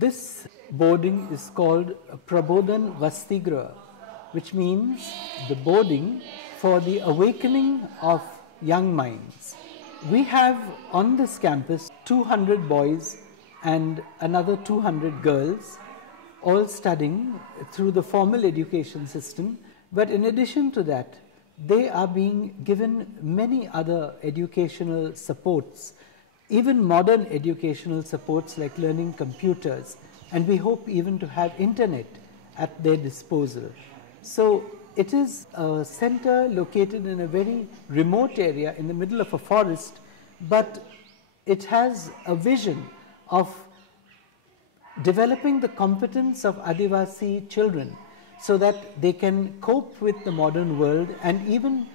This boarding is called Prabodhan Vastigraha, which means the boarding for the awakening of young minds. We have on this campus 200 boys and another 200 girls, all studying through the formal education system. But in addition to that, they are being given many other educational supports, even modern educational supports like learning computers, and we hope even to have internet at their disposal. So it is a center located in a very remote area in the middle of a forest, but it has a vision of developing the competence of Adivasi children so that they can cope with the modern world and even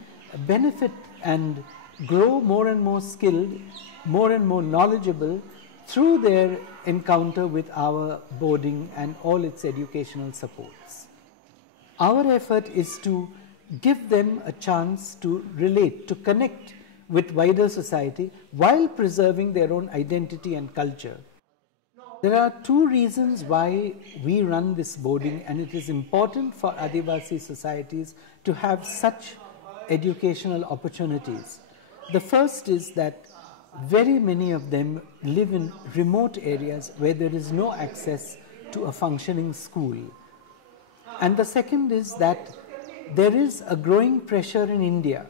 benefit and grow more and more skilled, more and more knowledgeable through their encounter with our boarding and all its educational supports. Our effort is to give them a chance to relate, to connect with wider society while preserving their own identity and culture. There are two reasons why we run this boarding, and it is important for Adivasi societies to have such educational opportunities. The first is that very many of them live in remote areas where there is no access to a functioning school. And the second is that there is a growing pressure in India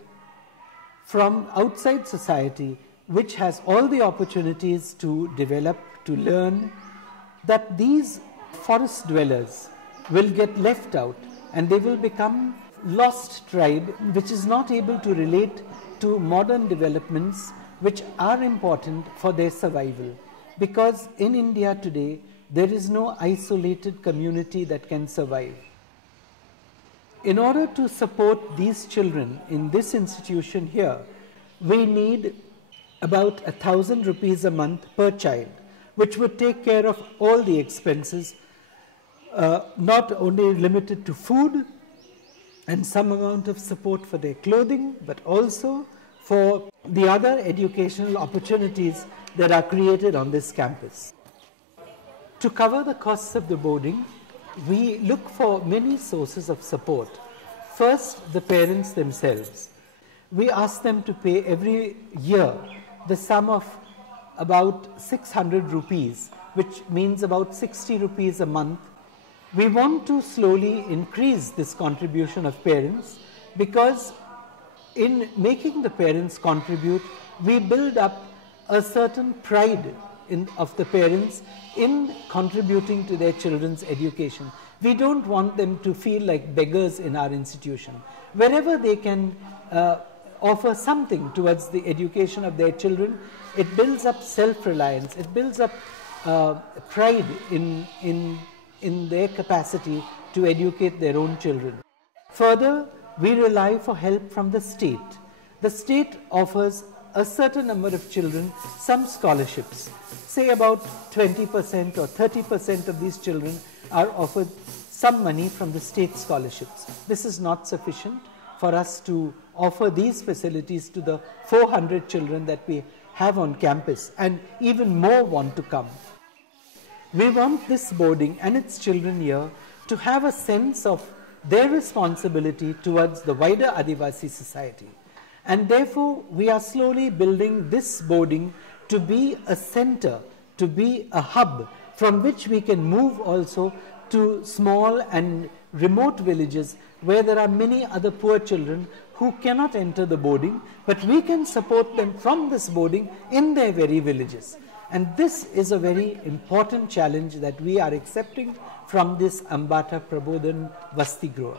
from outside society, which has all the opportunities to develop, to learn, that these forest dwellers will get left out and they will become lost tribe which is not able to relate to modern developments which are important for their survival. Because in India today, there is no isolated community that can survive. In order to support these children in this institution here, we need about 1,000 rupees a month per child, which would take care of all the expenses, not only limited to food and some amount of support for their clothing, but also for the other educational opportunities that are created on this campus. To cover the costs of the boarding, we look for many sources of support. First, the parents themselves. We ask them to pay every year the sum of about 600 rupees, which means about 60 rupees a month. We want to slowly increase this contribution of parents, because in making the parents contribute, we build up a certain pride of the parents in contributing to their children's education. We don't want them to feel like beggars in our institution. Wherever they can offer something towards the education of their children, it builds up self-reliance, it builds up pride in their capacity to educate their own children. Further, we rely for help from the state. The state offers a certain number of children some scholarships. Say about 20% or 30% of these children are offered some money from the state scholarships. This is not sufficient for us to offer these facilities to the 400 children that we have on campus, and even more want to come. We want this boarding and its children here to have a sense of their responsibility towards the wider Adivasi society. And therefore, we are slowly building this boarding to be a center, to be a hub from which we can move also to small and remote villages where there are many other poor children who cannot enter the boarding, but we can support them from this boarding in their very villages. And this is a very important challenge that we are accepting from this Ambata Prabodhan Vastigraha.